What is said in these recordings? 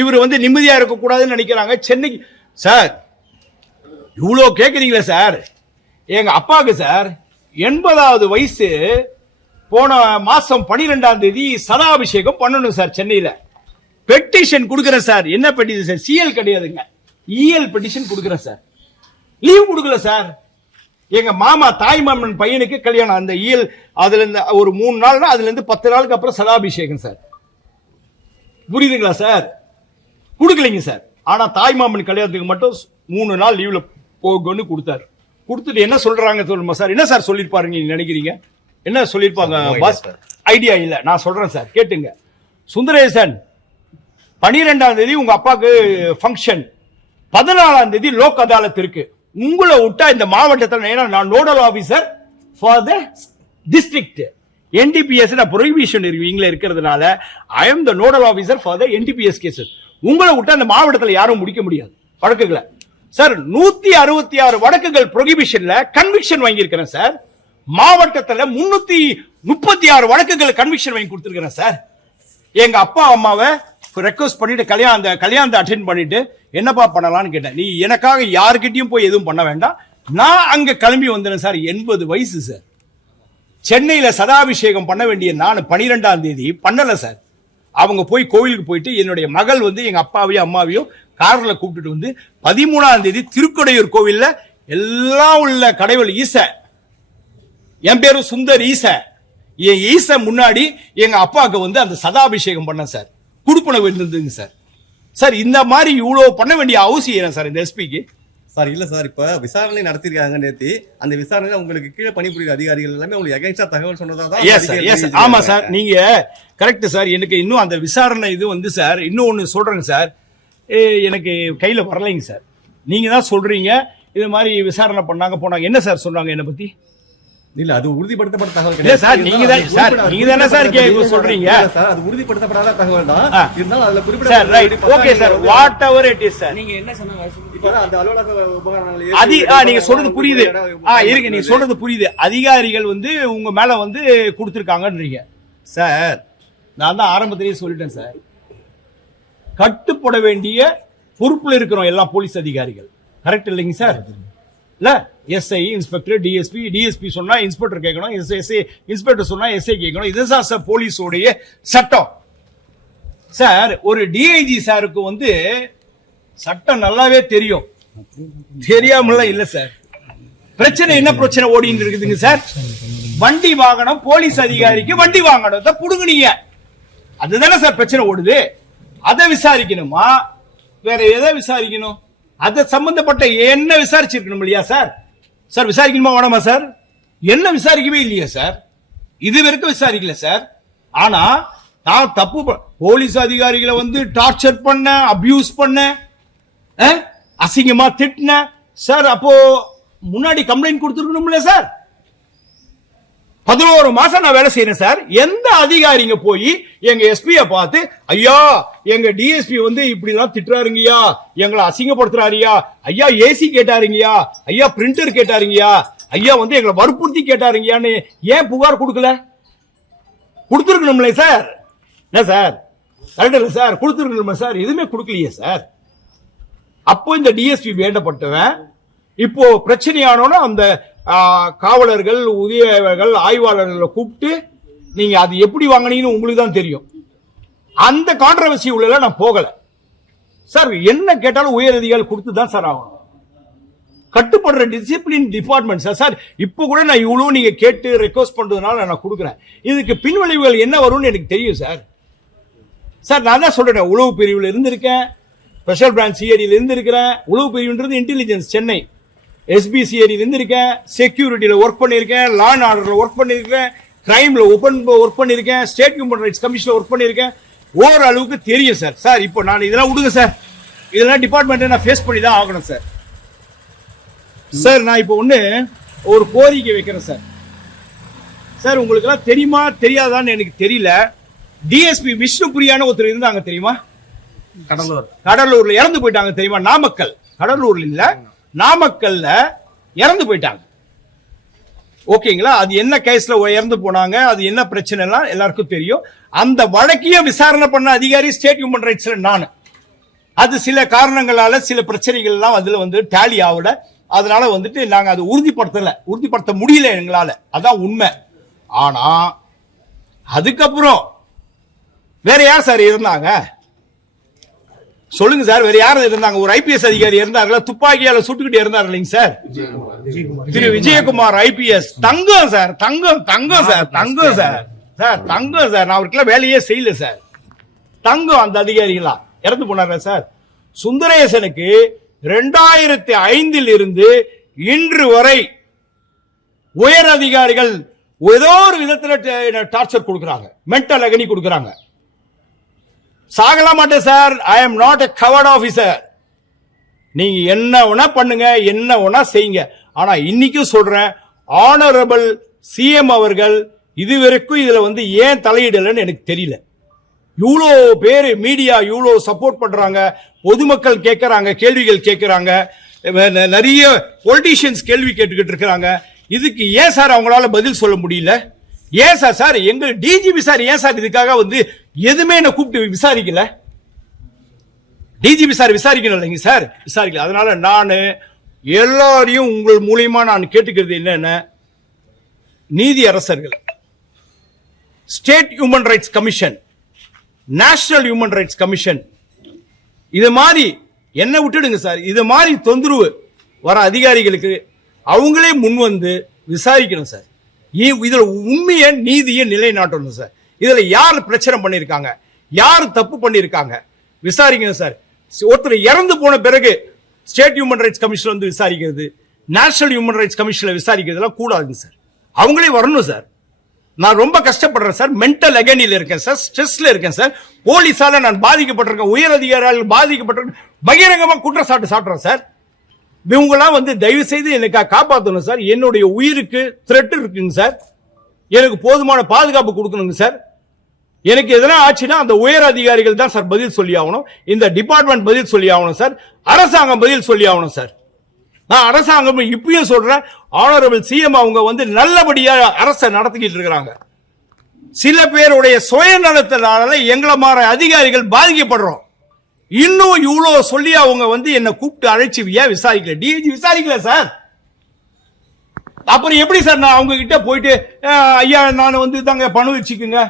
இவர் வந்து நிம்மதியாக இருக்கக்கூடாதுன்னு நினைக்கிறாங்க. சென்னைக்கு சார் இவ்வளோ கேட்குறீங்களே சார்? எங்கள் அப்பாவுக்கு சார் எண்பதாவது வயசு போன மாதம் பன்னிரெண்டாம் தேதி சதாபிஷேகம் பண்ணணும் சார் சென்னையில். பெட்டிஷன் கொடுக்குறேன் சார். என்ன பெட்டிஷன் சார்? சிஎல் கிடையாதுங்க. இஎல் பெட்டிஷன் கொடுக்குறேன் சார். லீவ் கொடுக்கல சார். எங்க மாமா தாய் மாமன் பையனுக்கு கல்யாணம். அந்த இயல் அதுல இருந்து ஒரு மூணு நாள்னா அதுல இருந்து பத்து நாளுக்கு அப்புறம் சதாபிஷேகம் சார். புரியுதுங்களா சார்? கொடுக்கலைங்க சார். ஆனா தாய் மாமன் கல்யாணத்துக்கு மட்டும் மூணு நாள் லீவ்ல போகணும்னு கொடுத்தாரு. கொடுத்துட்டு என்ன சொல்றாங்க சொல்லுமா சார்? என்ன சார் சொல்லிருப்பாருங்க நீங்க நினைக்கிறீங்க? என்ன சொல்லிருப்பாங்க பாஸ் ஐடியா இல்ல நான் சொல்றேன் சார். கேட்டுங்க. சுந்தரேசன் பனிரெண்டாம் தேதி உங்க அப்பாவுக்கு ஃபங்க்ஷன் பதினாலாம் தேதி லோக் அதாலத் இருக்கு. உங்களை விட்டா இந்த மாவட்டத்தில் ஏன்னா நான் nodal officer for the district NDPS prohibition இருக்கீங்களா இருக்கிறதுனால I am the nodal officer for the NDPS cases உங்களை விட்டு அந்த மாவட்டத்தில் யாரும் முடிக்க முடியாது. வழக்குகளை. சார் நூத்தி அறுபத்தி ஆறு வழக்குகள் ப்ரொஹிபிஷன்ல கன்விக்ஷன் வாங்கியிருக்கிறேன் சார் மாவட்டத்தில் முன்னூத்தி முப்பத்தி ஆறு வழக்குகள் கன்விக்ஷன் வாங்கி கொடுத்துருக்கிறேன் சார் எங்க அப்பா அம்மாவை ரெக்வஸ்ட் பண்ணிட்டு கல்யாணம் அந்த கல்யாணத்தை அட்டென்ட் பண்ணிட்டு என்னப்பா பண்ணலாம்னு கேட்டேன். நீ எனக்காக யாருக்கிட்டையும் போய் எதுவும் பண்ண வேண்டாம். நான் அங்க கிளம்பி வந்தேன் சார் எண்பது வயசு சார் சென்னையில் சதாபிஷேகம் பண்ண வேண்டிய நான் பனிரெண்டாம் தேதி பண்ணலை சார் அவங்க போய் கோவிலுக்கு போயிட்டு என்னுடைய மகள் வந்து எங்க அப்பாவையும் அம்மாவையும் காரில் கூப்பிட்டுட்டு வந்து பதிமூணாம் தேதி திருக்கொடையூர் கோவில்ல எல்லாம் உள்ள கடவுள் ஈச. என் பேரு சுந்தர் ஈச. என் ஈச முன்னாடி எங்க அப்பாவுக்கு வந்து அந்த சதாபிஷேகம் பண்ண சார். குடுப்பனவு இருந்ததுங்க சார். சார் இந்த மாதிரி இவ்வளவு பண்ண வேண்டிய அவசியம் என்ன சார் இந்த எஸ்பிக்கு சார் இல்ல சார் இப்ப விசாரணை நடத்திருக்காங்க நேத்தி. அந்த விசாரணையில உங்களுக்கு கீழே பணிபுரியுற அதிகாரிகள் எல்லாமே உங்களுக்கு எகென்ஸ்டா தகவல் சொன்னதா தான் எஸ் சார் எஸ் ஆமா சார். நீங்க கரெக்ட் சார். எனக்கு இன்னும் அந்த விசாரணை இது வந்து சார் இன்னும் ஒன்று சொல்றேங்க சார். ஏ, எனக்கு கையில வரலைங்க சார். நீங்க தான் சொல்றீங்க. இது மாதிரி விசாரணை பண்ணாங்க போனாங்க. என்ன சார் சொன்னாங்க என்ன பத்தி? இல்ல அது உறுதிப்படுத்தப்பட்ட தகவல் இல்ல சார், நீங்க தான் சார், நீங்க தானே சார் சொல்றீங்க. சார் அது உறுதிப்படுத்தப்படாத தகவல் தான். இருந்தாலும் அதுல குறிப்பிட sir right okay sir whatever it is sir நீங்க என்ன சொன்னாங்க? அதி நீங்க சொல்றது புரியுது. இருக்கு நீங்க சொல்றது புரியுது. அதிகாரிகள் வந்து உங்க மேல வந்து கொடுத்துருக்காங்கன்றீங்க. சார் நான் தான் ஆரம்பத்திலேயே சொல்லிட்டேன் சார். கட்டுப்பட வேண்டிய பொறுப்புல இருக்கிறோம் எல்லா போலீஸ் அதிகாரிகள். கரெக்ட் இல்லைங்க சார்? இல்ல எஸ்ஐ இன்ஸ்பெக்டர் டிஎஸ்பி டிஎஸ்பி சொன்னா இன்ஸ்பெக்டர் கேட்கணும் எஸ்ஐ எஸ்ஐ இன்ஸ்பெக்டர் சொன்னா எஸ்ஐ கேட்கணும். இதுதான் சார் போலீஸோடைய சட்டம். சார் ஒரு டிஐஜி சாருக்கு வந்து சட்டம் நல்லாவே தெரியும். தெரியாமலாம் இல்ல சார். பிரச்சனை என்ன பிரச்சனை ஓடிட்டு இருக்குதுங்க சார்? வண்டி வாங்கணும் போலீஸ் அதிகாரிக்கு வண்டி வாங்கணும். தான் புடுங்குனீங்க. அதுதானே சார் பிரச்சனை ஓடுது. அதை விசாரிக்கணுமா? வேற எதை விசாரிக்கணும்? அதை சம்பந்தப்பட்ட என்ன விசாரிச்சிருக்கணும் இல்லையா சார்? சார் விசாரிக்கணுமா வேணாமா சார்? என்ன விசாரிக்கவே இல்லையா சார்? இது வரைக்கும் விசாரிக்கல சார். ஆனா நான் தப்பு போலீஸ் அதிகாரிகளை வந்து டார்ச்சர் பண்ண அபியூஸ் பண்ண அசிங்கமா திட்டின? சார் அப்போ முன்னாடி கம்ப்ளைண்ட் கொடுத்துருக்கணும்ல சார்? பதினோரு மாசம் நான் வேலை செய்யறேன் சார். எந்த அதிகாரிங்க போய் எங்க எஸ்பிய பார்த்து ஐயா எங்க டிஎஸ்பி வந்து இப்படிலாம் திட்டுறாருங்கய்யா. எங்களை அசிங்கப்படுத்துறாருயா ஐயா ஏசி கேட்டாருங்கய்யா. ஐயா பிரிண்டர் கேட்டாருங்கய்யா. ஐயா வந்து எங்களை வற்புறுத்தி கேட்டாருங்கயான்னு ஏன் புகார் கொடுக்கல? கொடுத்துருக்கணும்ல சார். என்ன சார்? கரெக்ட் இல்லை சார். கொடுத்துருக்கணுமா சார். எதுவுமே கொடுக்கலையே சார். அப்போ இந்த டிஎஸ்பி வேண்டப்பட்டவன். இப்போ பிரச்சனையானோன்னு அந்த காவலர்கள் உதவிகள் ஆய்வாளர்களை கூப்பிட்டு நீங்க அது எப்படி வாங்கினீங்கன்னு உங்களுக்கு தான் தெரியும். அந்த கான்ட்ரவர்சி உள்ள நான் போகல. சார் என்ன கேட்டாலும் உயர் அதிகாரி கொடுத்து தான் சார் ஆகணும். கட்டுப்படுற டிசிப்ளின் டிபார்ட்மெண்ட் சார் சார் இப்போ கூட நான் இவ்வளோ நீங்க கேட்டு ரெக்வஸ்ட் பண்றதுனால நான் கொடுக்குறேன். இதுக்கு பின்விளைவுகள் என்ன வரும்னு எனக்கு தெரியும் சார் சார் நான் தான் சொல்றேன் உளவு பிரிவில் இருந்திருக்கேன். ஸ்பெஷல் பிரான்ச் சிஐடியில் இருந்திருக்கிறேன் உளவு பிரிவுன்றது இன்டெலிஜென்ஸ் சென்னை. எஸ்பி சிஐடியில் இருந்திருக்கேன் செக்யூரிட்டியில் ஒர்க் பண்ணியிருக்கேன் லா அண்ட் ஆர்டரில் ஒர்க் பண்ணியிருக்கேன் கிரைமில் ஓப்பன் ஒர்க் பண்ணியிருக்கேன் ஸ்டேட் ஹியூமன் ரைட்ஸ் கமிஷனில் ஒர்க் பண்ணியிருக்கேன் ஓரளவுக்கு தெரியும் சார் சார் இப்போ நான் இதெல்லாம் விடுங்க சார் இதெல்லாம் டிபார்ட்மெண்ட்டை நான் ஃபேஸ் பண்ணி தான் ஆகணும் சார் சார் நான் இப்போ ஒன்று ஒரு கோரிக்கை வைக்கிறேன் சார் சார் உங்களுக்கெல்லாம் தெரியுமா? தெரியாதான்னு எனக்கு தெரியல. டிஎஸ்பி விஷ்ணுபுரியான ஒருத்தர் இருந்தாங்க தெரியுமா? கடலூர். கடலூர்ல இறந்து போயிட்டாங்க தெரியுமா? நாமக்கல். கடலூர்ல இல்ல நாமக்கல்ல இறந்து போயிட்டாங்க. ஓகேங்களா? அது என்ன கேஸ்ல இறந்து போனாங்க? அது என்ன பிரச்சனை எல்லாம் எல்லாருக்கும் தெரியும். அந்த வழக்கையும் விசாரணை பண்ண அதிகாரி ஸ்டேட் ஹியூமன் ரைட்ஸ்ல நான். அது சில காரணங்களால சில பிரச்சனைகள்லாம் அதுல வந்து டேலி ஆகல. அதனால வந்துட்டு நாங்க அதை உறுதிப்படுத்தல. உறுதிப்படுத்த முடியல எங்களால. அதான் உண்மை. ஆனா அதுக்கப்புறம் வேற யார் சார் இருந்தாங்க? சொல்லுங்க சார் வேற யாரும் இருந்தாங்க? ஒரு ஐபிஎஸ் அதிகாரி இருந்தார்களா? துப்பாக்கியால சுட்டுக்கிட்டு இருந்தார் இல்லைங்க சார். திரு விஜயகுமார் ஐபிஎஸ் தங்கம் சார் தங்கம் தங்கம் சார் தங்கம் சார். சார் தங்கம் சார். நான் அவருக்குலாம் வேலையே செய்யல சார். தங்கம் அந்த அதிகாரிகளா இறந்து போனாரா சார்? சுந்தரேசனுக்கு ரெண்டாயிரத்தி ஐந்தில் இருந்து இன்று வரை உயர் அதிகாரிகள் ஏதோ ஒரு விதத்தில் டார்ச்சர் கொடுக்குறாங்க. மென்டல் அகனி கொடுக்குறாங்க. சாகலாம் மாட்டேன் sir. I am not a coward officer நீங்க என்ன வேணா பண்ணுங்க என்ன வேணா செய்யுங்க. ஆனா இன்னைக்கும் சொல்றேன் ஆனரபிள் சிஎம் அவர்கள் இதுவரைக்கும் இதுல வந்து ஏன் தலையிடலன்னு எனக்கு தெரியல. இவ்வளோ பேர் மீடியா இவ்வளோ சப்போர்ட் பண்றாங்க பொதுமக்கள் கேட்கறாங்க கேள்விகள் கேட்கறாங்க நிறைய பொலிட்டீஷியன்ஸ் கேள்வி கேட்டுக்கிட்டு இருக்கிறாங்க. இதுக்கு ஏன் சார் அவங்களால பதில் சொல்ல முடியல? ஏன் சார் சார் எங்க டிஜிபி சார் ஏன் சார் இதுக்காக வந்து எதுவுமே என்ன கூப்பிட்டு விசாரிக்கல? டிஜிபி சார் விசாரிக்கணும் இல்லைங்க சார்? விசாரிக்கல. அதனால நான் எல்லாரையும் உங்கள் மூலியமா நான் கேட்டுக்கிறது என்னென்ன? நீதி அரசர்கள். State human rights commission national human rights commission இது மாதிரி என்ன விட்டுடுங்க சார். இது மாதிரி தொந்தரவு வர அதிகாரிகளுக்கு அவங்களே முன் வந்து விசாரிக்கணும் சார். இதில் உண்மையை நீதியை நிலைநாட்டணும் சார் இதில் யார் பிரச்சனை பண்ணியிருக்காங்க யார் தப்பு பண்ணியிருக்காங்க விசாரிக்கணும் சார் ஒருத்தர் இறந்து போன பிறகு ஸ்டேட் ஹியூமன் ரைட்ஸ் கமிஷன் வந்து விசாரிக்கிறது. நேஷனல் ஹியூமன் ரைட்ஸ் கமிஷனில் விசாரிக்கிறதுலாம் கூடாதுங்க சார் அவங்களே வரணும் சார் நான் ரொம்ப கஷ்டப்படுறேன் சார் மென்டல் அகனியில் இருக்கேன் சார் ஸ்ட்ரெஸ்ல இருக்கேன் சார் போலீஸால நான் பாதிக்கப்பட்டிருக்கேன் உயர் அதிகாரிகள் பாதிக்கப்பட்டிருக்கேன். பகிரங்கமாக குற்றச்சாட்டு சாட்டுறேன் சார் இவங்கெல்லாம் வந்து தயவு செய்து எனக்கு காப்பாற்றணும் சார். என்னுடைய உயிருக்கு த்ரெட் இருக்குங்க சார். எனக்கு போதுமான பாதுகாப்பு கொடுக்கணுங்க சார். எனக்கு எதனா ஆச்சுன்னா அந்த உயர் அதிகாரிகள் தான் சார் பதில் சொல்லி ஆகணும். இந்த டிபார்ட்மெண்ட் பதில் சொல்லி ஆகணும் சார். அரசாங்கம் பதில் சொல்லி ஆகணும் சார். நான் அரசாங்கம் இப்பயும் சொல்றேன் ஆனரபிள் சிஎம் அவங்க வந்து நல்லபடியாக அரசை நடத்திக்கிட்டு இருக்கிறாங்க. சில பேருடைய சுயநலத்தினால எங்களை மாற அதிகாரிகள் பாதிக்கப்படுறோம். இன்னும் இவ்வளோ சொல்லி அவங்க வந்து என்னை கூப்பிட்டு அழைச்சிவியா ஏன் விசாரிக்கல? டிஜி விசாரிக்கல சார் அப்புறம் எப்படி சார் நான் அவங்க கிட்ட போயிட்டு ஐயா நான் வந்து தாங்க பணம் வச்சுக்குங்க.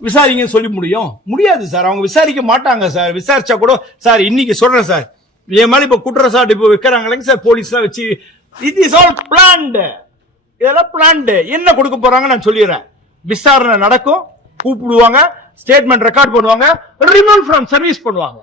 விசாரிங்கன்னு சொல்லி முடியும்? முடியாது சார் அவங்க விசாரிக்க மாட்டாங்க சார் விசாரிச்சா கூட சார் இன்னைக்கு சொல்றேன் சார் என் இப்போ குற்ற குற்றச்சாட்டு இப்போ வைக்கிறாங்களேங்க சார் போலீஸ்லாம் வச்சு. இட் இஸ் ஆல் பிளான்டு இதெல்லாம் பிளான்டு என்ன கொடுக்க போறாங்க நான் சொல்லிடுறேன். விசாரணை நடக்கும். கூப்பிடுவாங்க. ஸ்டேட்மெண்ட் ரெக்கார்ட் பண்ணுவாங்க ரிமூவ் ஃப்ரம் சர்வீஸ் பண்ணுவாங்க.